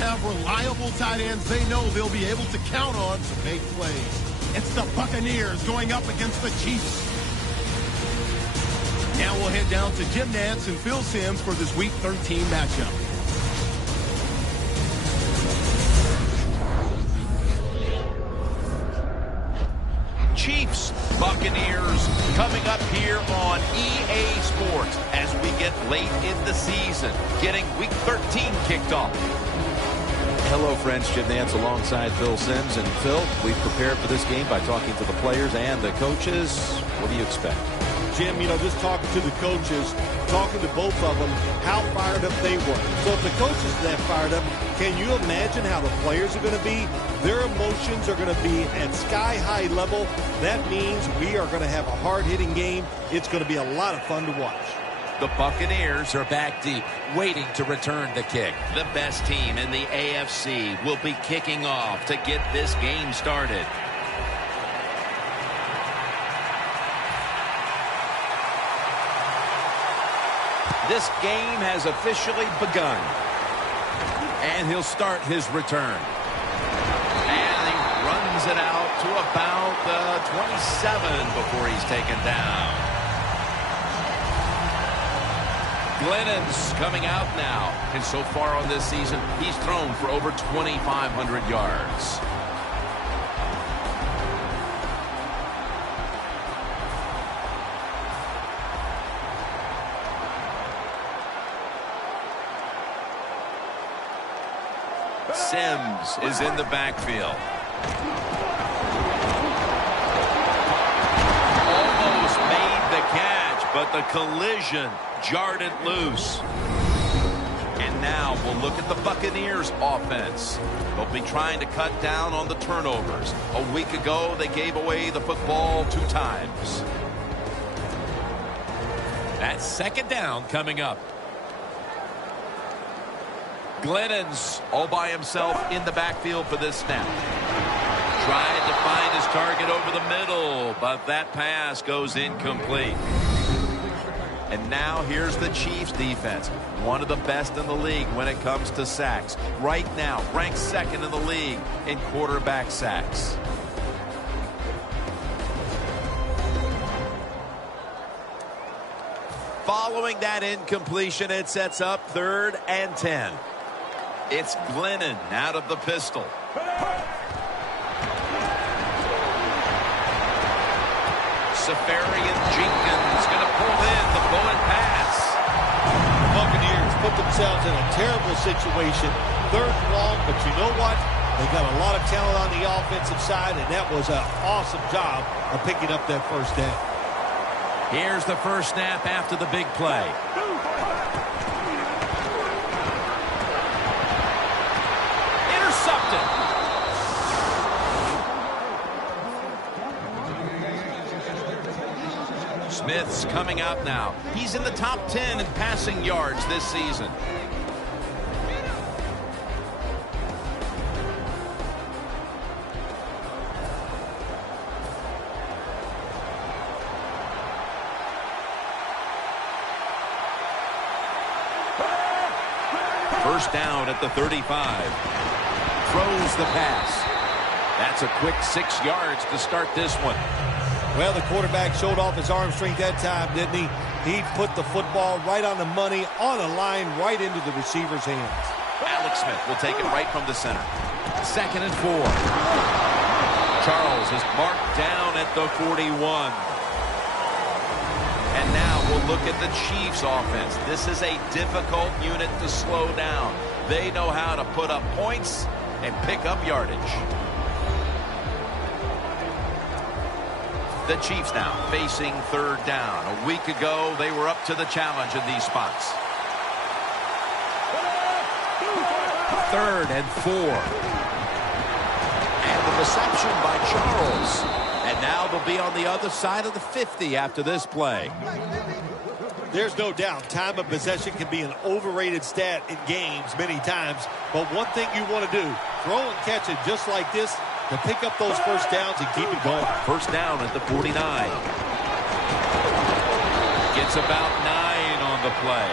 have reliable tight ends they know they'll be able to count on to make plays. It's the Buccaneers going up against the Chiefs. Now we'll head down to Jim Nantz and Phil Simms for this Week 13 matchup. Chiefs, Buccaneers, coming up here on EA Sports as we get late in the season, getting Week 13 kicked off. Hello, friends. Jim Nantz alongside Phil Simms. And Phil, we've prepared for this game by talking to the players and the coaches. What do you expect? Jim, just talking to the coaches, talking to both of them, how fired up they were. So if the coaches are that fired up, can you imagine how the players are going to be? Their emotions are going to be at sky-high level. That means we are going to have a hard-hitting game. It's going to be a lot of fun to watch. The Buccaneers are back deep, waiting to return the kick. The best team in the AFC will be kicking off to get this game started. This game has officially begun. And he'll start his return. And he runs it out to about the 27 before he's taken down. Glennon's coming out now. And so far on this season, he's thrown for over 2,500 yards. Sims is in the backfield. Almost made the catch, but the collision jarred it loose. And now we'll look at the Buccaneers offense. They'll be trying to cut down on the turnovers. A week ago, they gave away the football 2 times. That's second down coming up. Glennon's all by himself in the backfield for this snap. Trying to find his target over the middle, but that pass goes incomplete. And now here's the Chiefs defense, one of the best in the league when it comes to sacks. Right now, ranked second in the league in quarterback sacks. Following that incompletion, it sets up 3rd and 10. It's Glennon out of the pistol. Safarian Jenkins going to pull in the bullet pass. The Buccaneers put themselves in a terrible situation. 3rd and long, but you know what? They got a lot of talent on the offensive side, and that was an awesome job of picking up that first down. Here's the first snap after the big play. Smith's coming out now. He's in the top 10 in passing yards this season. First down at the 35. Throws the pass. That's a quick 6 yards to start this one. Well, the quarterback showed off his arm strength that time, didn't he? He put the football right on the money, on a line, right into the receiver's hands. Alex Smith will take it right from the center. 2nd and 4. Charles is marked down at the 41. And now we'll look at the Chiefs offense. This is a difficult unit to slow down. They know how to put up points and pick up yardage. The Chiefs now facing 3rd down. A week ago, they were up to the challenge in these spots. 3rd and 4. And the reception by Charles. And now they'll be on the other side of the 50 after this play. There's no doubt time of possession can be an overrated stat in games many times. But one thing you want to do, throw and catch it just like this, to pick up those first downs and keep it going. First down at the 49. Gets about 9 on the play.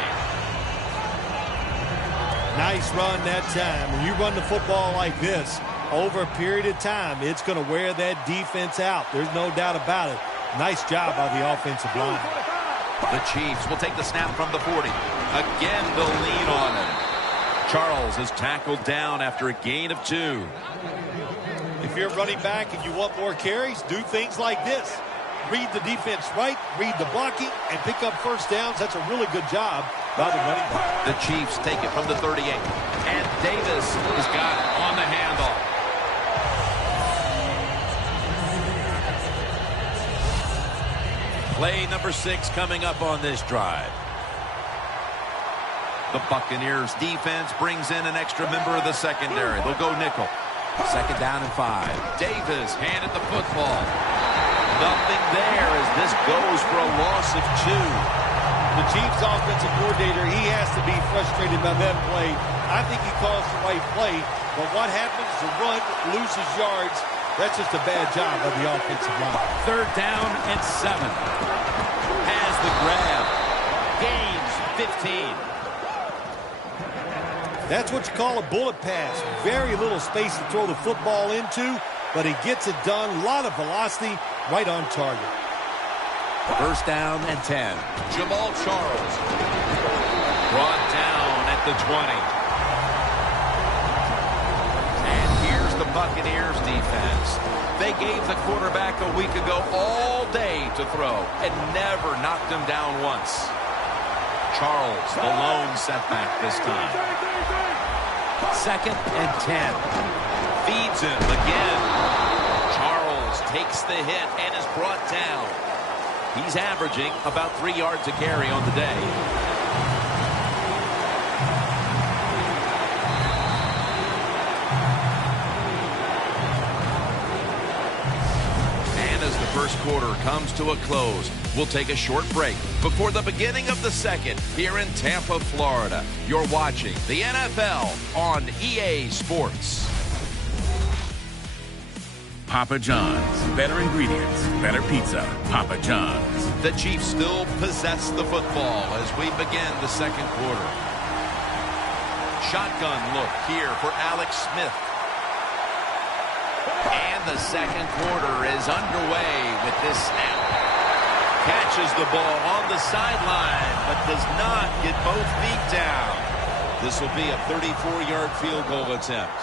Nice run that time. When you run the football like this, over a period of time, it's going to wear that defense out. There's no doubt about it. Nice job by the offensive line. The Chiefs will take the snap from the 40. Again, they'll lean on him. Charles is tackled down after a gain of 2. If you're running back and you want more carries, do things like this. Read the defense right, read the blocking, and pick up first downs. That's a really good job by the running back. The Chiefs take it from the 38. And Davis has got it on the handoff. Play number 6 coming up on this drive. The Buccaneers defense brings in an extra member of the secondary. They'll go nickel. 2nd down and 5. Davis handed the football. Nothing there as this goes for a loss of 2. The Chiefs offensive coordinator, he has to be frustrated by that play. I think he calls the right play, but what happens is the run loses yards. That's just a bad job of the offensive line. 3rd down and 7. Has the grab. Gains 15. That's what you call a bullet pass. Very little space to throw the football into, but he gets it done. A lot of velocity, right on target. 1st down and 10. Jamal Charles. Brought down at the 20. And here's the Buccaneers defense. They gave the quarterback a week ago all day to throw and never knocked him down once. Charles, the lone setback this time. 2nd and 10. Feeds him again. Charles takes the hit and is brought down. He's averaging about 3 yards a carry on the day. And as the first quarter comes to a close, we'll take a short break before the beginning of the second here in Tampa, Florida. You're watching the NFL on EA Sports. Papa John's. Better ingredients, better pizza. Papa John's. The Chiefs still possess the football as we begin the second quarter. Shotgun look here for Alex Smith. And the second quarter is underway with this snap. Catches the ball on the sideline, but does not get both feet down. This will be a 34-yard field goal attempt.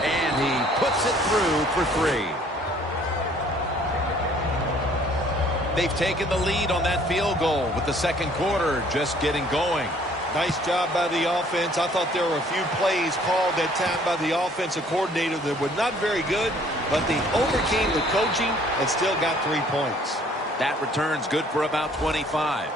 And he puts it through for 3. They've taken the lead on that field goal with the second quarter just getting going. Nice job by the offense. I thought there were a few plays called that time by the offensive coordinator that were not very good, but they overcame the coaching and still got 3 points. That return's good for about 25.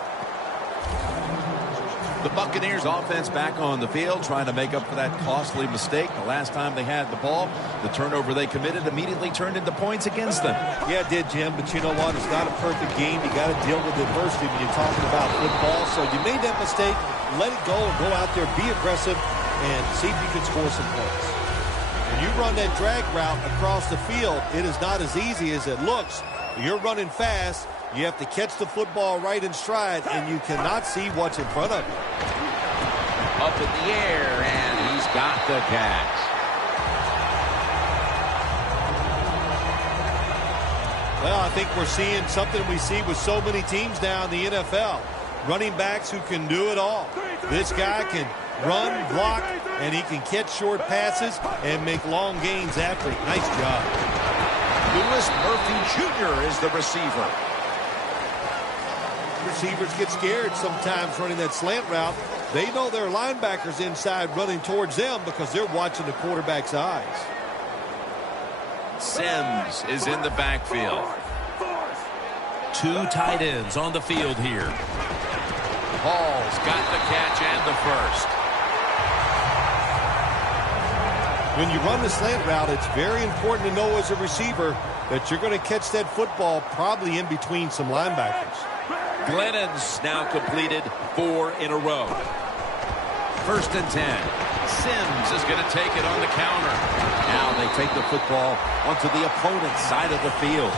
The Buccaneers offense back on the field trying to make up for that costly mistake. The last time they had the ball, the turnover they committed immediately turned into points against them. Yeah, it did, Jim, but you know what? It's not a perfect game. You got to deal with adversity when you're talking about football. So you made that mistake. Let it go and go out there, be aggressive, and see if you can score some points. When you run that drag route across the field, it is not as easy as it looks. You're running fast. You have to catch the football right in stride, and you cannot see what's in front of you. Up in the air, and he's got the catch. Well, I think we're seeing something we see with so many teams now in the NFL. Running backs who can do it all. This guy can run, block, and he can catch short passes and make long gains after it. Nice job. Louis Murphy Jr. is the receiver. Receivers get scared sometimes running that slant route. They know their linebackers inside running towards them because they're watching the quarterback's eyes. Sims is in the backfield. 2 tight ends on the field here. Hall's got the catch and the first. When you run the slant route, it's very important to know as a receiver that you're going to catch that football probably in between some linebackers. Glennon's now completed 4 in a row. 1st and 10. Sims is going to take it on the counter. Now they take the football onto the opponent's side of the field.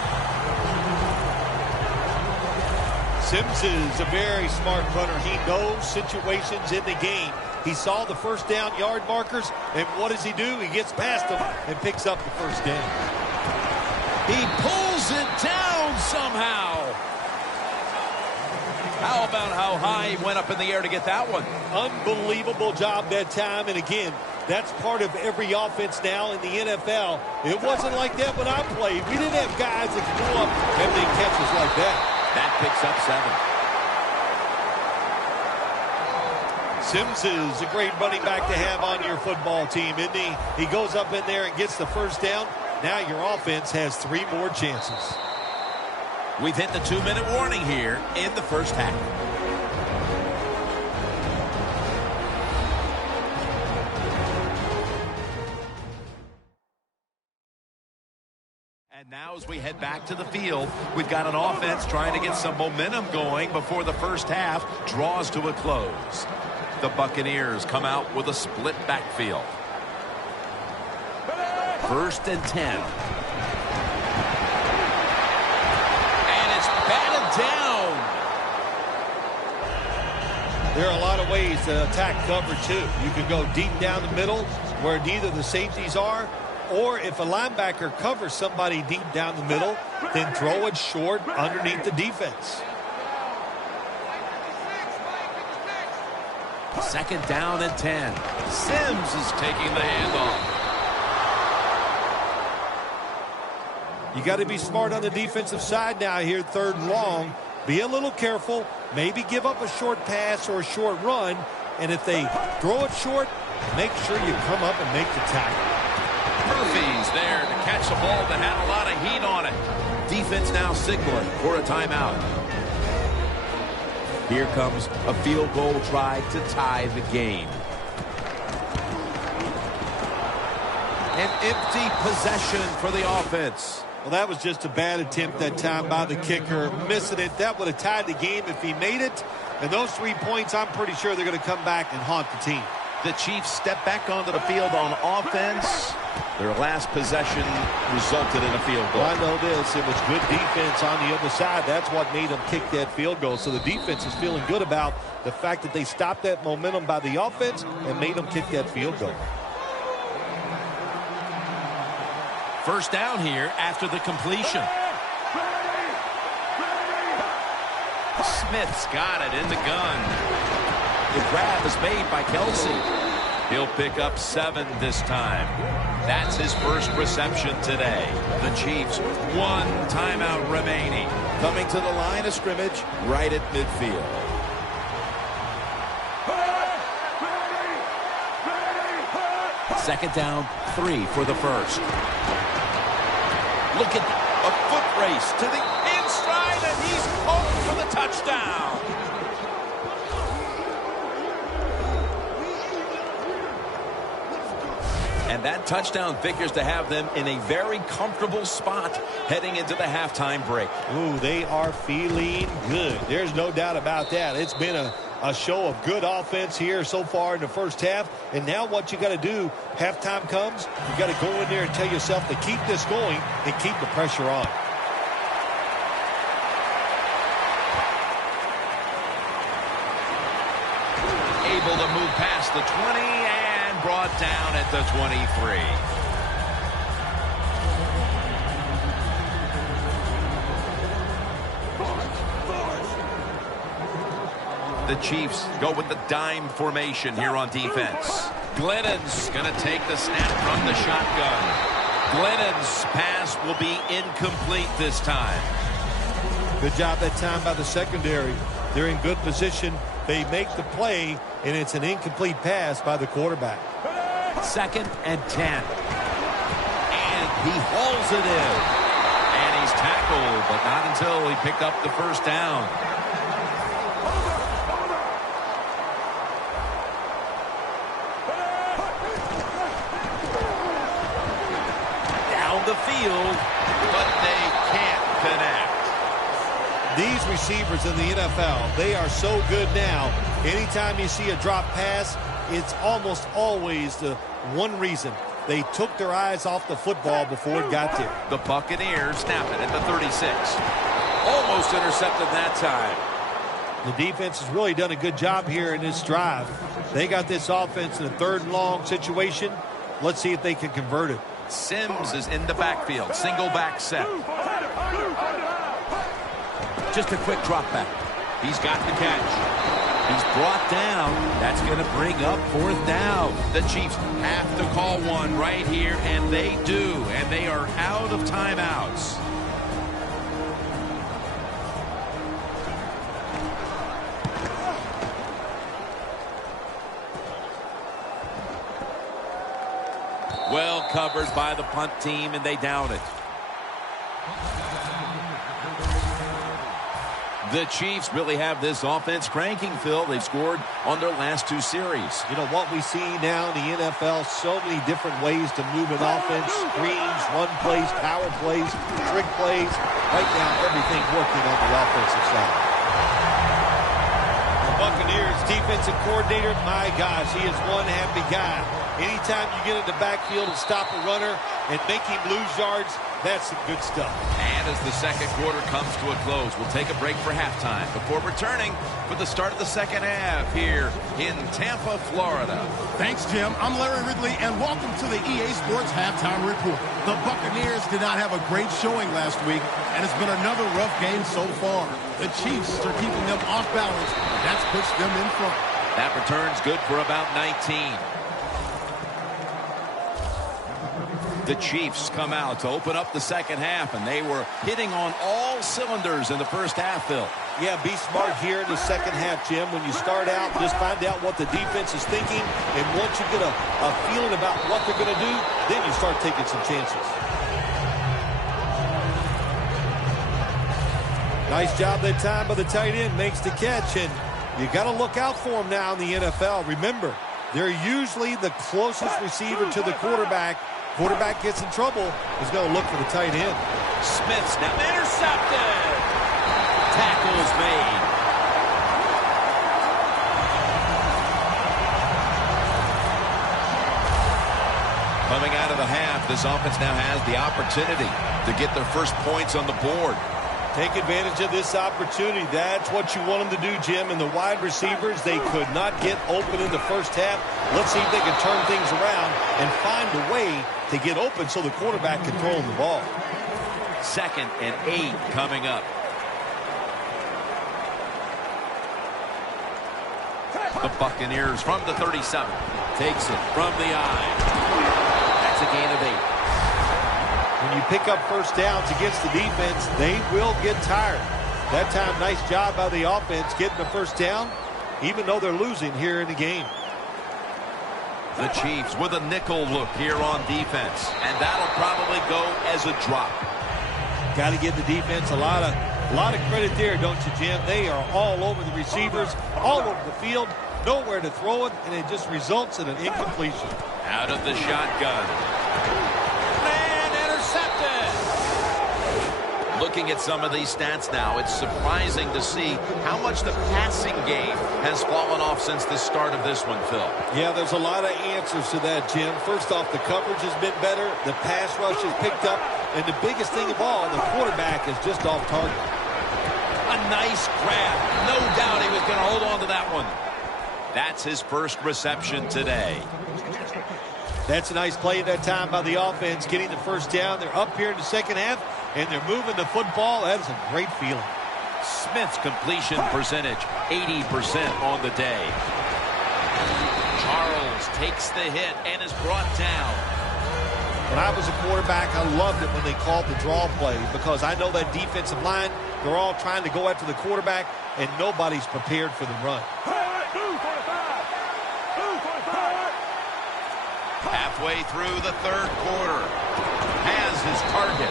Sims is a very smart runner. He knows situations in the game. He saw the first down yard markers, and what does he do? He gets past them and picks up the first down. He pulls it down somehow. How about how high he went up in the air to get that one? Unbelievable job that time, and again, that's part of every offense now in the NFL. It wasn't like that when I played. We didn't have guys that could go up and make catches like that. That picks up 7. Sims is a great running back to have on your football team, isn't he? He goes up in there and gets the first down. Now your offense has 3 more chances. We've hit the 2-minute warning here in the first half. And now as we head back to the field, we've got an offense trying to get some momentum going before the first half draws to a close. The Buccaneers come out with a split backfield. 1st and 10. And it's batted down. There are a lot of ways to attack cover, too. You can go deep down the middle where neither the safeties are, or if a linebacker covers somebody deep down the middle, then throw it short underneath the defense. 2nd down and 10. Sims is taking the handoff. You got to be smart on the defensive side now here, 3rd and long. Be a little careful. Maybe give up a short pass or a short run. And if they throw it short, make sure you come up and make the tackle. Murphy's there to catch the ball that had a lot of heat on it. Defense now signaling for a timeout. Here comes a field goal try to tie the game. An empty possession for the offense. Well, that was just a bad attempt that time by the kicker. Missing it, that would have tied the game if he made it. And those 3 points, I'm pretty sure they're going to come back and haunt the team. The Chiefs step back onto the field on offense. Their last possession resulted in a field goal. Well, I know this. It was good defense on the other side. That's what made them kick that field goal. So the defense is feeling good about the fact that they stopped that momentum by the offense and made them kick that field goal. 1st down here after the completion. Smith's got it in the gun. The grab is made by Kelsey. He'll pick up 7 this time. That's his first reception today. The Chiefs, 1 timeout remaining. Coming to the line of scrimmage right at midfield. Second down, 3 for the first. Look at a foot race to the inside, and he's home for the touchdown. And that touchdown figures to have them in a very comfortable spot heading into the halftime break. Ooh, they are feeling good. There's no doubt about that. It's been a show of good offense here so far in the first half. And now what you got to do, halftime comes, you got to go in there and tell yourself to keep this going and keep the pressure on. Able to move past the 20 and brought down at the 23. The Chiefs go with the dime formation here on defense. Glennon's going to take the snap from the shotgun. Glennon's pass will be incomplete this time. Good job that time by the secondary. They're in good position. They make the play, and it's an incomplete pass by the quarterback. 2nd and 10. And he hauls it in. And he's tackled, but not until he picked up the first down. Down the field, but they can't connect. These receivers in the NFL, they are so good now. Anytime you see a drop pass, it's almost always the one reason. They took their eyes off the football before it got there. The Buccaneers snap it at the 36. Almost intercepted that time. The defense has really done a good job here in this drive. They got this offense in a 3rd and long situation. Let's see if they can convert it. Sims is in the backfield. Single back set. Just a quick drop back. He's got the catch. He's brought down. That's going to bring up 4th down. The Chiefs have to call one right here, and they do. And they are out of timeouts. Well covered by the punt team, and they down it. The Chiefs really have this offense cranking, Phil. They've scored on their last 2 series. You know, what we see now in the NFL, so many different ways to move an offense. Screens, run plays, power plays, trick plays. Right now, everything working on the offensive side. The Buccaneers defensive coordinator, my gosh, he is one happy guy. Anytime you get in the backfield and stop a runner and make him lose yards, that's some good stuff. And as the second quarter comes to a close, we'll take a break for halftime before returning for the start of the second half here in Tampa, Florida. Thanks, Jim. I'm Larry Ridley, and welcome to the EA Sports Halftime Report. The Buccaneers did not have a great showing last week, and it's been another rough game so far. The Chiefs are keeping them off balance, and that's pushed them in front. That return's good for about 19. The Chiefs come out to open up the second half, and they were hitting on all cylinders in the first half, Phil. Yeah, be smart here in the second half, Jim. When you start out, just find out what the defense is thinking, and once you get a feeling about what they're going to do, then you start taking some chances. Nice job that time by the tight end, makes the catch, and you got to look out for him now in the NFL. Remember, they're usually the closest receiver to the quarterback. Quarterback gets in trouble, he's going to look for the tight end. Smith's now intercepted. Tackles made. Coming out of the half, this offense now has the opportunity to get their first points on the board. Take advantage of this opportunity. That's what you want them to do, Jim. And the wide receivers, they could not get open in the first half. Let's see if they can turn things around and find a way to get open so the quarterback can throw them the ball. 2nd and 8 coming up. The Buccaneers from the 37. Takes it from the eye. That's a gain of 8. When you pick up first downs against the defense, they will get tired. That time, nice job by the offense getting the first down, even though they're losing here in the game. The Chiefs with a nickel look here on defense, and that'll probably go as a drop. Got to give the defense a lot of credit there, don't you, Jim? They are all over the receivers, all over the field, nowhere to throw it, and it just results in an incompletion. Out of the shotgun. Looking at some of these stats now, it's surprising to see how much the passing game has fallen off since the start of this one, Phil. Yeah, there's a lot of answers to that, Jim. First off, the coverage has been better. The pass rush has picked up. And the biggest thing of all, the quarterback is just off target. A nice grab. No doubt he was going to hold on to that one. That's his first reception today. That's a nice play at that time by the offense, getting the first down. They're up here in the second half, and they're moving the football. That is a great feeling. Smith's completion percentage, 80% on the day. Charles takes the hit and is brought down. When I was a quarterback, I loved it when they called the draw play because I know that defensive line, they're all trying to go after the quarterback, and nobody's prepared for the run. Halfway through the third quarter, has his target.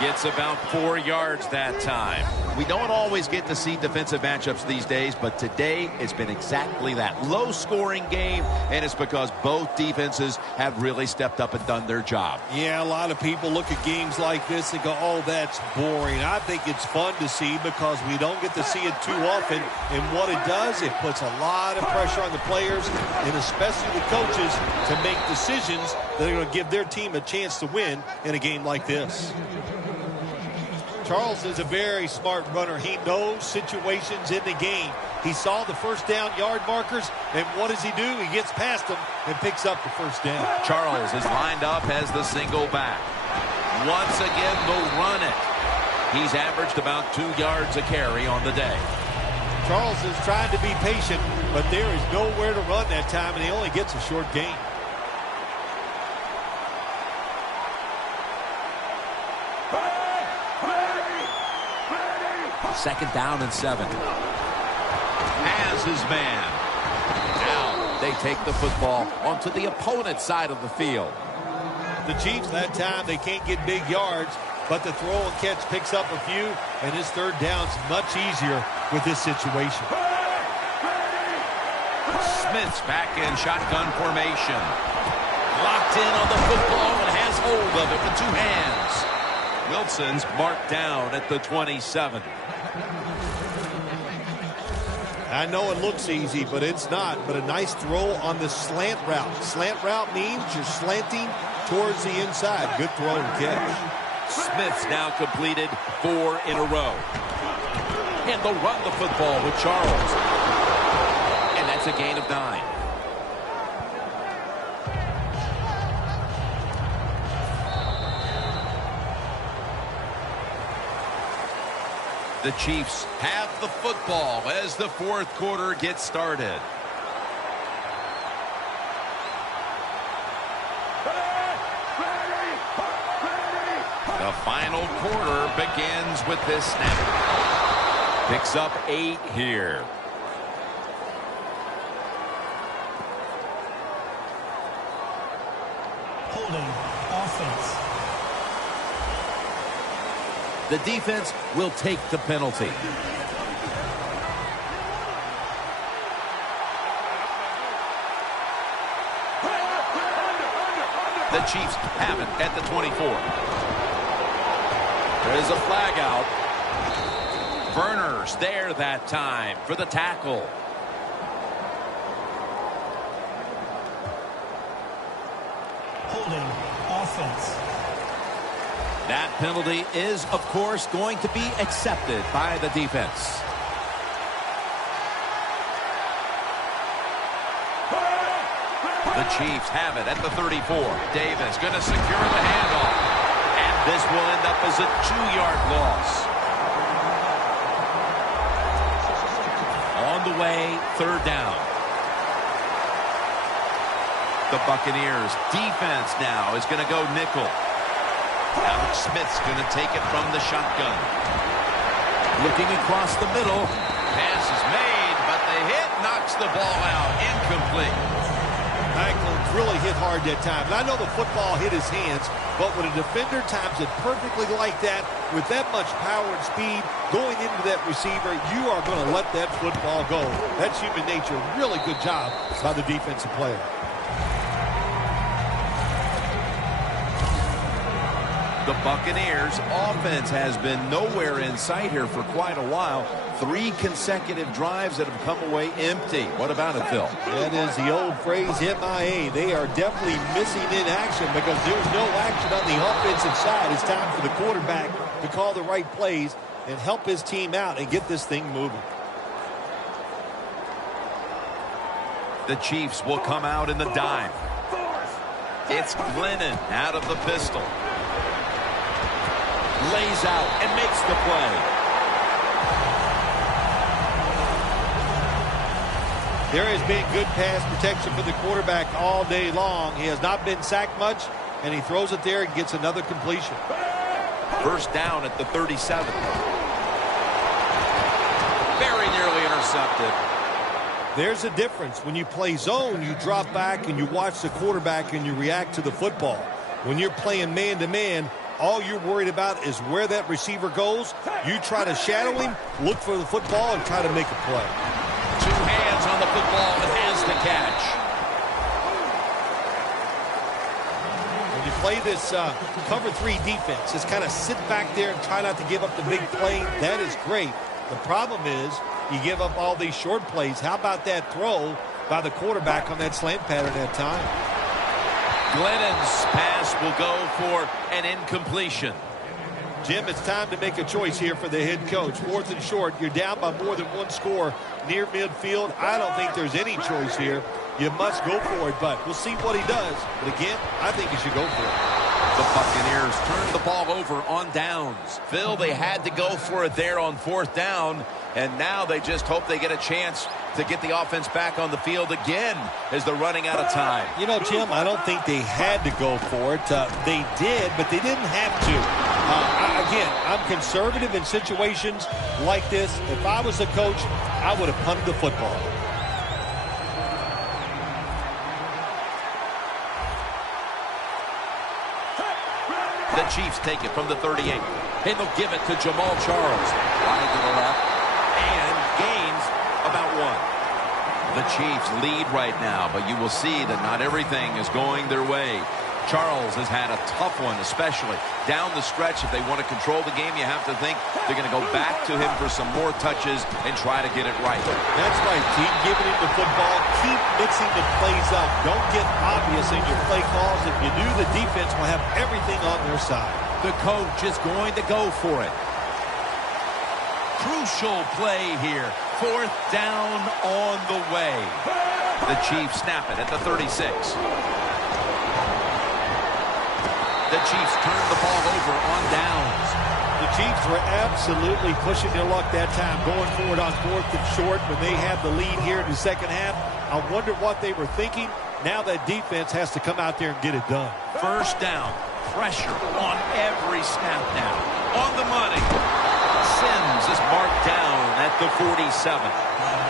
Gets about 4 yards that time. We don't always get to see defensive matchups these days, but today it's been exactly that. Low-scoring game, and it's because both defenses have really stepped up and done their job. Yeah, a lot of people look at games like this and go, oh, that's boring. I think it's fun to see because we don't get to see it too often. And what it does, it puts a lot of pressure on the players and especially the coaches to make decisions that are going to give their team a chance to win in a game like this. Charles is a very smart runner. He knows situations in the game. He saw the first down yard markers, and what does he do? He gets past them and picks up the first down. Charles is lined up as the single back. Once again, they'll run it. He's averaged about 2 yards a carry on the day. Charles is trying to be patient, but there is nowhere to run that time, and he only gets a short gain. Second down and 7. Has his man. Now they take the football onto the opponent's side of the field. The Chiefs, that time, they can't get big yards, but the throw and catch picks up a few, and his third down's much easier with this situation. Smith's back in shotgun formation. Locked in on the football and has hold of it with 2 hands. Wilson's marked down at the 27. I know it looks easy, but it's not. But a nice throw on the slant route. Slant route means you're slanting towards the inside. Good throw and catch. Smith's now completed 4 in a row. And they'll run the football with Charles. And that's a gain of 9. The Chiefs have the football as the fourth quarter gets started. The final quarter begins with this snap. Picks up 8 here. Holding offense. The defense will take the penalty. The Chiefs have it at the 24. There's a flag out. Verner's there that time for the tackle. Holding offense. That penalty is, of course, going to be accepted by the defense. The Chiefs have it at the 34. Davis going to secure the handoff. And this will end up as a 2-yard loss. On the way, 3rd down. The Buccaneers defense now is going to go nickel. Alex Smith's going to take it from the shotgun. Looking across the middle. Pass is made, but the hit knocks the ball out. Incomplete. Ackland's really hit hard that time. And I know the football hit his hands, but when a defender times it perfectly like that, with that much power and speed going into that receiver, you are going to let that football go. That's human nature. Really good job by the defensive player. The Buccaneers offense has been nowhere in sight here for quite a while. 3 consecutive drives that have come away empty. What about it, Phil? That is the old phrase, MIA. They are definitely missing in action because there's no action on the offensive side. It's time for the quarterback to call the right plays and help his team out and get this thing moving. The Chiefs will come out in the dime. It's Glennon out of the pistol. Lays out and makes the play. There has been good pass protection for the quarterback all day long. He has not been sacked much, and he throws it there and gets another completion. First down at the 37. Very nearly intercepted. There's a difference. When you play zone, you drop back and you watch the quarterback and you react to the football. When you're playing man-to-man, all you're worried about is where that receiver goes. You try to shadow him, look for the football, and try to make a play. 2 hands on the football and has the catch. When you play this cover 3 defense, just kind of sit back there and try not to give up the big play. That is great. The problem is you give up all these short plays. How about that throw by the quarterback on that slant pattern that time? Glennon's pass will go for an incompletion. Jim, it's time to make a choice here for the head coach. 4th and short. You're down by more than 1 score near midfield. I don't think there's any choice here. You must go for it, but we'll see what he does. But again, I think you should go for it. The Buccaneers turned the ball over on downs. Phil, they had to go for it there on 4th down, and now they just hope they get a chance to get the offense back on the field again as they're running out of time. You know, Jim, I don't think they had to go for it. They did, but they didn't have to. Again, I'm conservative in situations like this. If I was a coach, I would have punted the football. The Chiefs take it from the 38. And they'll give it to Jamal Charles. Wide to the left. And gains about 1. The Chiefs lead right now, but you will see that not everything is going their way. Charles has had a tough one, especially down the stretch. If they want to control the game, you have to think they're going to go back to him for some more touches and try to get it right. That's right. Keep giving him the football. Keep mixing the plays up. Don't get obvious in your play calls. If you do, the defense will have everything on their side. The coach is going to go for it. Crucial play here. 4th down on the way. The Chiefs snap it at the 36. The Chiefs turn the ball over on downs. The Chiefs were absolutely pushing their luck that time, going forward on 4th and short when they had the lead here in the second half. I wonder what they were thinking. Now that defense has to come out there and get it done. 1st down. Pressure on every snap now. On the money. Sims is marked down at the 47.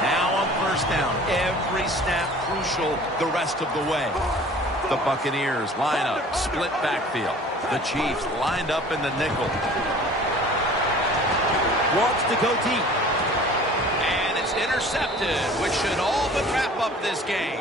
Now on 1st down. Every snap crucial the rest of the way. The Buccaneers line up, split backfield. The Chiefs lined up in the nickel. Wants to go deep. And it's intercepted, which should all but wrap up this game.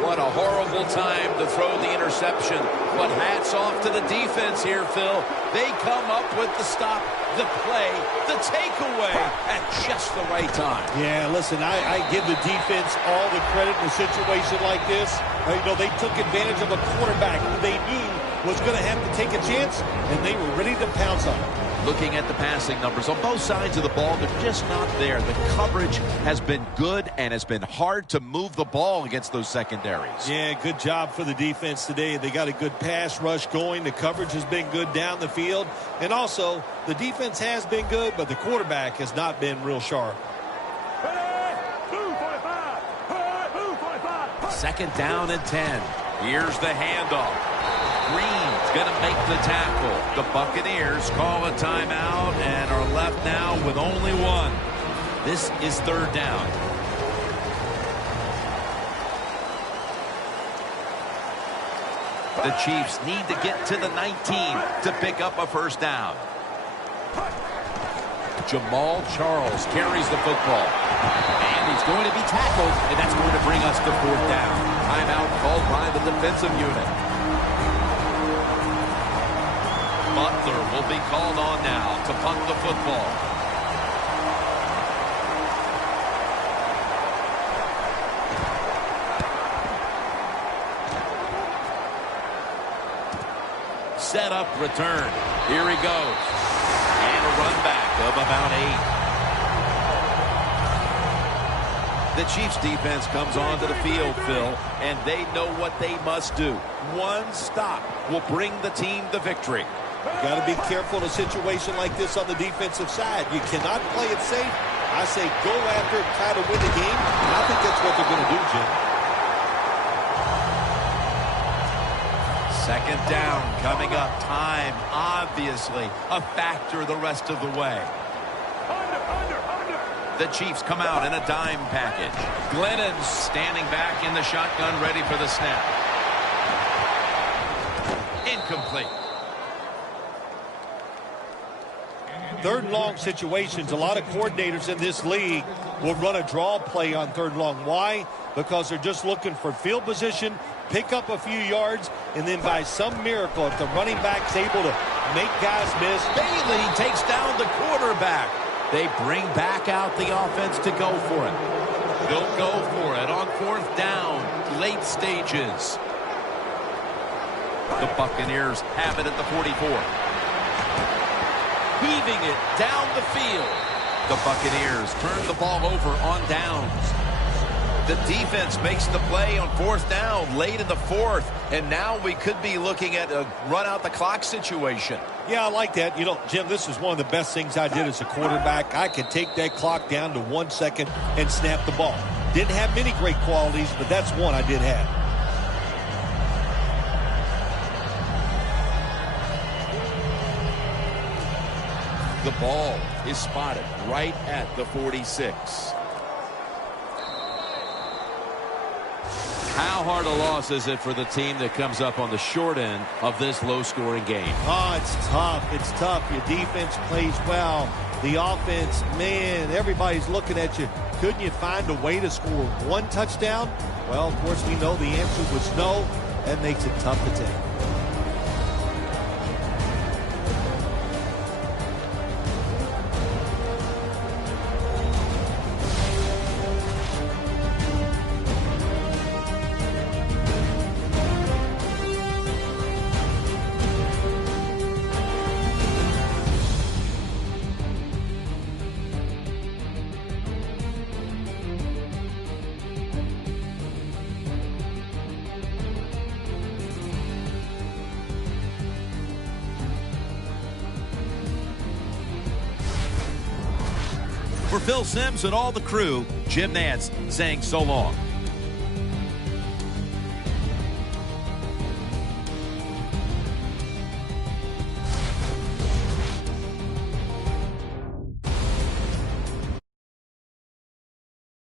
What a horrible time to throw the interception. But hats off to the defense here, Phil. They come up with the stop, the play, the takeaway at just the right time. Yeah, listen, I give the defense all the credit in a situation like this. You know, they took advantage of a quarterback who they knew was going to have to take a chance, and they were ready to pounce on it. Looking at the passing numbers on both sides of the ball, they're just not there. The coverage has been good and has been hard to move the ball against those secondaries. Yeah, good job for the defense today. They got a good pass rush going. The coverage has been good down the field. And also, the defense has been good, but the quarterback has not been real sharp. 2nd down and 10. Here's the handoff. Green's going to make the tackle. The Buccaneers call a timeout and are left now with only 1. This is 3rd down. The Chiefs need to get to the 19 to pick up a 1st down. Jamal Charles carries the football. And he's going to be tackled, and that's going to bring us to 4th down. Timeout called by the defensive unit. Butler will be called on now to punt the football. Set up, return. Here he goes. And a run back of about 8. The Chiefs defense comes onto the field, Phil, and they know what they must do. One stop will bring the team the victory. You got to be careful in a situation like this on the defensive side. You cannot play it safe. I say go after it, try to win the game. And I think that's what they're going to do, Jim. 2nd down coming up. Time, obviously, a factor the rest of the way. The Chiefs come out in a dime package. Glennon's standing back in the shotgun, ready for the snap. Incomplete. third and long situations, a lot of coordinators in this league will run a draw play on third and long. Why? Because they're just looking for field position, pick up a few yards, and then by some miracle, if the running back's able to make guys miss. Bailey takes down the quarterback. They bring back out the offense to go for it. They'll go for it on fourth down, late stages. The Buccaneers have it at the 44. Heaving it down the field. The Buccaneers turn the ball over on downs. The defense makes the play on fourth down late in the fourth, and now we could be looking at a run-out-the-clock situation. Yeah, I like that. You know, Jim, this is one of the best things I did as a quarterback. I could take that clock down to 1 second and snap the ball. Didn't have many great qualities, but that's one I did have. The ball is spotted right at the 46. How hard a loss is it for the team that comes up on the short end of this low-scoring game? Oh, it's tough. It's tough. Your defense plays well. The offense, man, everybody's looking at you. Couldn't you find a way to score one touchdown? Well, of course, we know the answer was no. That makes it tough to take. For Phil Simms and all the crew, Jim Nantz saying so long.